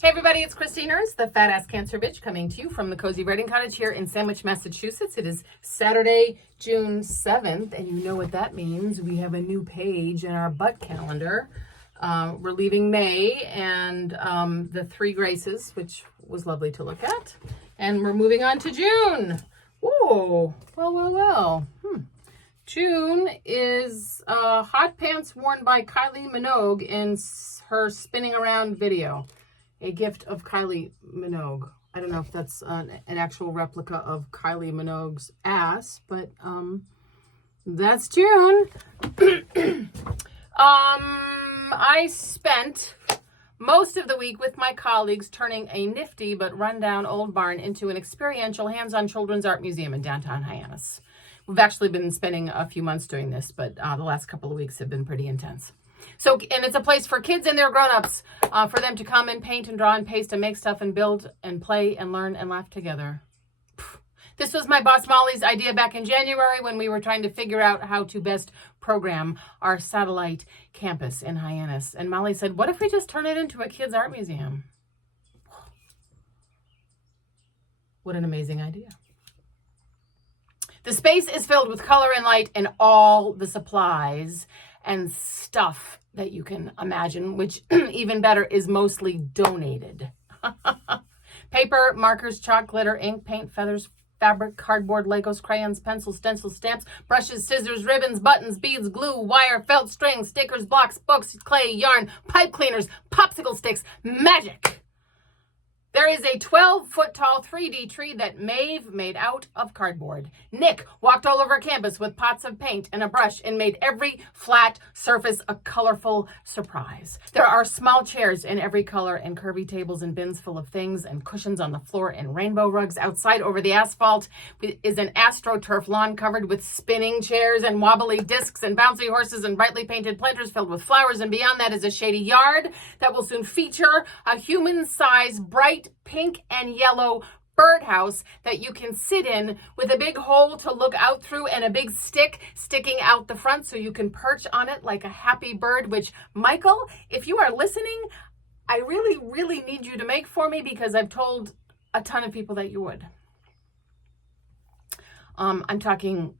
Hey everybody, it's Christiners, the Fat Ass Cancer Bitch, coming to you from the Cozy Writing Cottage here in Sandwich, Massachusetts. It is Saturday, June 7th, and you know what that means. We have a new page in our butt calendar. We're leaving May and the Three Graces, which was lovely to look at. And we're moving on to June. Whoa, well. June is hot pants worn by Kylie Minogue in her spinning around video. A gift of Kylie Minogue. I don't know if that's an actual replica of Kylie Minogue's ass, but that's June. I spent most of the week with my colleagues turning a nifty but rundown old barn into an experiential hands-on children's art museum in downtown Hyannis. We've actually been spending a few months doing this, but the last couple of weeks have been pretty intense. So, and it's a place for kids and their grown-ups, for them to come and paint and draw and paste and make stuff and build and play and learn and laugh together. This was my boss Molly's idea back in January when we were trying to figure out how to best program our satellite campus in Hyannis. And Molly said, what if we just turn it into a kids' art museum? What an amazing idea. The space is filled with color and light and all the supplies and stuff that you can imagine, which even better is mostly donated. Paper, markers, chalk, glitter, ink, paint, feathers, fabric, cardboard, Legos, crayons, pencils, stencils, stamps, brushes, scissors, ribbons, buttons, beads, glue, wire, felt, string, stickers, blocks, books, clay, yarn, pipe cleaners, popsicle sticks, magic. There is a 12-foot tall 3D tree that Maeve made out of cardboard. Nick walked all over campus with pots of paint and a brush and made every flat surface a colorful surprise. There are small chairs in every color and curvy tables and bins full of things and cushions on the floor and rainbow rugs. Outside over the asphalt is an AstroTurf lawn covered with spinning chairs and wobbly discs and bouncy horses and brightly painted planters filled with flowers. And beyond that is a shady yard that will soon feature a human-sized, bright pink and yellow birdhouse that you can sit in with a big hole to look out through and a big stick sticking out the front so you can perch on it like a happy bird, which, Michael, if you are listening, I really need you to make for me because I've told a ton of people that you would. I'm talking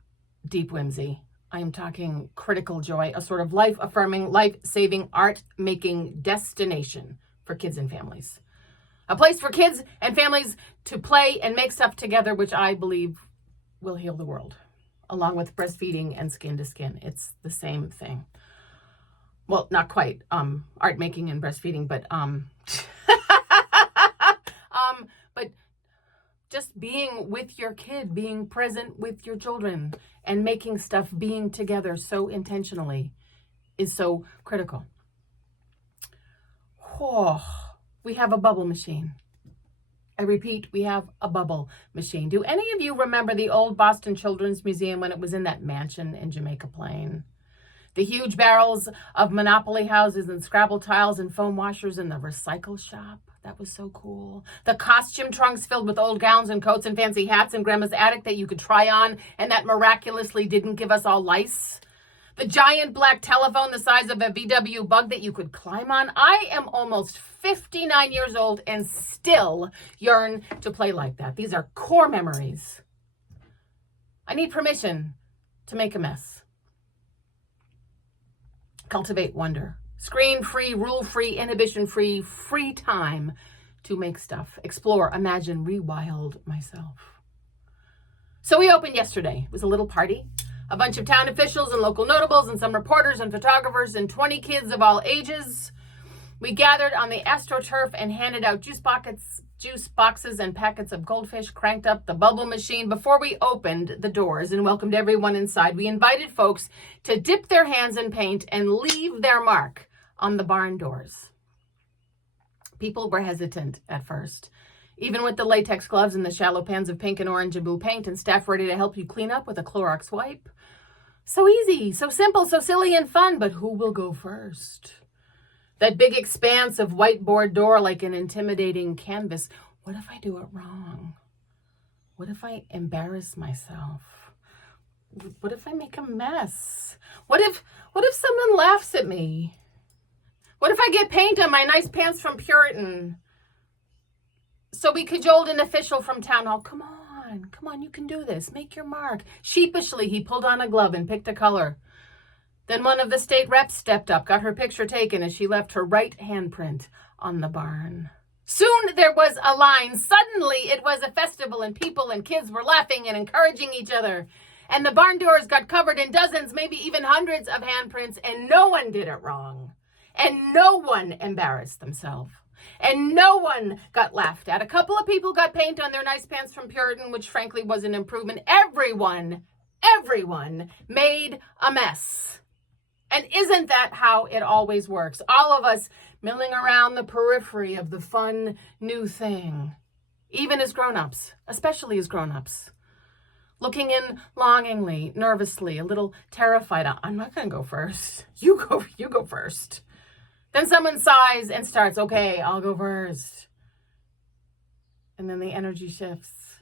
deep whimsy. I'm talking critical joy, a sort of life-affirming, life-saving, art-making destination for kids and families. A place for kids and families to play and make stuff together, which I believe will heal the world, along with breastfeeding and skin to skin. It's the same thing. Well, not quite. Art making and breastfeeding, but but just being with your kid, being present with your children, and making stuff, being together so intentionally is so critical. Oh. We have a bubble machine. I repeat, we have a bubble machine. Do any of you remember the old Boston Children's Museum when it was in that mansion in Jamaica Plain? The huge barrels of Monopoly houses and Scrabble tiles and foam washers in the recycle shop. That was so cool. The costume trunks filled with old gowns and coats and fancy hats in Grandma's attic that you could try on and that miraculously didn't give us all lice. The giant black telephone the size of a VW Bug that you could climb on. I am almost 59 years old and still yearn to play like that. These are core memories. I need permission to make a mess. Cultivate wonder. Screen-free, rule-free, inhibition-free, free time to make stuff. Explore, imagine, rewild myself. So we opened yesterday. It was a little party. A bunch of town officials and local notables and some reporters and photographers and 20 kids of all ages. We gathered on the AstroTurf and handed out juice boxes and packets of goldfish, cranked up the bubble machine. Before we opened the doors and welcomed everyone inside, we invited folks to dip their hands in paint and leave their mark on the barn doors. People were hesitant at first, even with the latex gloves and the shallow pans of pink and orange and blue paint and staff ready to help you clean up with a Clorox wipe. So easy, so simple, so silly and fun, but who will go first? That big expanse of whiteboard door like an intimidating canvas. What if I do it wrong? What if I embarrass myself? What if I make a mess? What if someone laughs at me? What if I get paint on my nice pants from Puritan? So we cajoled an official from town hall. Come on, you can do this. Make your mark. Sheepishly, he pulled on a glove and picked a color. Then one of the state reps stepped up, got her picture taken as she left her right handprint on the barn. Soon there was a line. Suddenly it was a festival, and people and kids were laughing and encouraging each other. And the barn doors got covered in dozens, maybe even hundreds of handprints, and no one did it wrong. And no one embarrassed themselves. And no one got laughed at. A couple of people got paint on their nice pants from Puritan, which frankly was an improvement. Everyone made a mess. And isn't that how it always works? All of us milling around the periphery of the fun new thing. Even as grown-ups, especially as grown-ups. Looking in longingly, nervously, a little terrified. I'm not going to go first. You go first. Then someone sighs and starts, okay, I'll go first. And then the energy shifts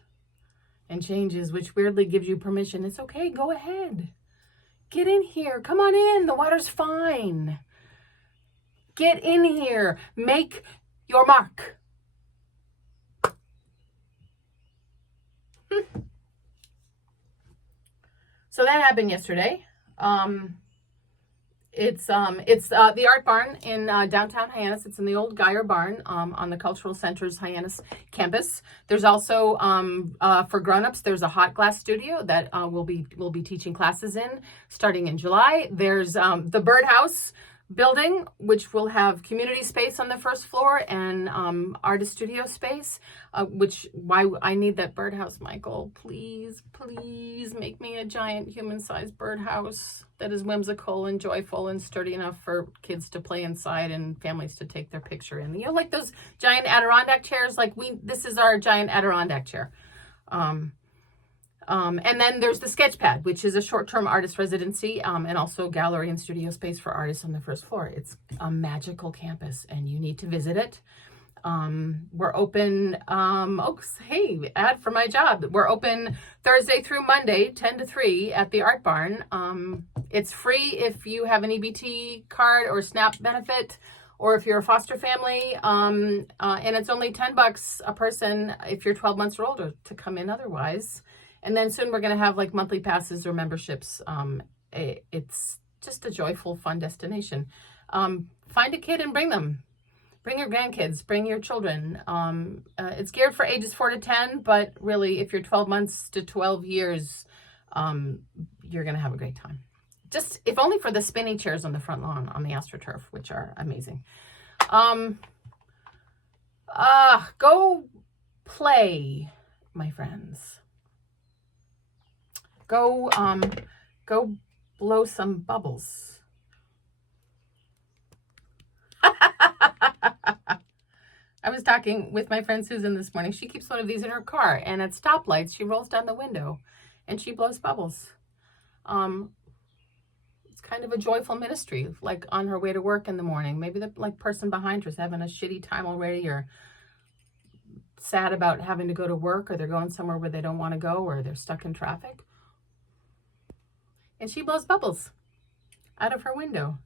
and changes, which weirdly gives you permission. It's okay, go ahead. Get in here. Come on in. The water's fine. Get in here. Make your mark. So that happened yesterday. It's the Art Barn in downtown Hyannis. It's in the old Geyer Barn on the Cultural Center's Hyannis campus. There's also for grown-ups, there's a hot glass studio that we'll be teaching classes in starting in July. There's the Birdhouse building, which will have community space on the first floor and artist studio space, why I need that birdhouse, Michael. Please make me a giant human-sized birdhouse that is whimsical and joyful and sturdy enough for kids to play inside and families to take their picture in. You know, like those giant Adirondack chairs, this is our giant Adirondack chair. And then there's the Sketchpad, which is a short-term artist residency and also gallery and studio space for artists on the first floor. It's a magical campus, and you need to visit it. We're open, hey, ad for my job. We're open Thursday through Monday, 10 to 3 at the Art Barn. It's free if you have an EBT card or SNAP benefit, or if you're a foster family, and it's only $10 a person if you're 12 months or older to come in otherwise. And then soon we're going to have like monthly passes or memberships. It's just a joyful, fun destination. Find a kid and bring them. Bring your grandkids, bring your children. It's geared for ages 4 to 10, but really if you're 12 months to 12 years, you're going to have a great time. Just, if only for the spinny chairs on the front lawn on the AstroTurf, which are amazing. Go play, my friends. Go blow some bubbles. I was talking with my friend Susan this morning. She keeps one of these in her car, and at stoplights, she rolls down the window and she blows bubbles. It's kind of a joyful ministry, like on her way to work in the morning. Maybe the person behind her is having a shitty time already, or sad about having to go to work, or they're going somewhere where they don't want to go, or they're stuck in traffic. And she blows bubbles out of her window.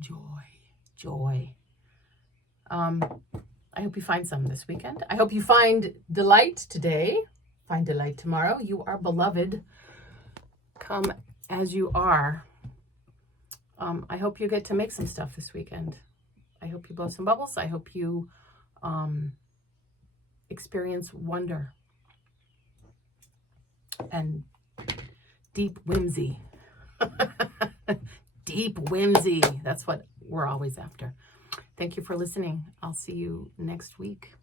Joy. I hope you find some this weekend. I hope you find delight today. Find delight tomorrow. You are beloved. Come as you are. I hope you get to make some stuff this weekend. I hope you blow some bubbles. I hope you experience wonder and deep whimsy. Deep whimsy. That's what we're always after. Thank you for listening. I'll see you next week.